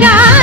llegar.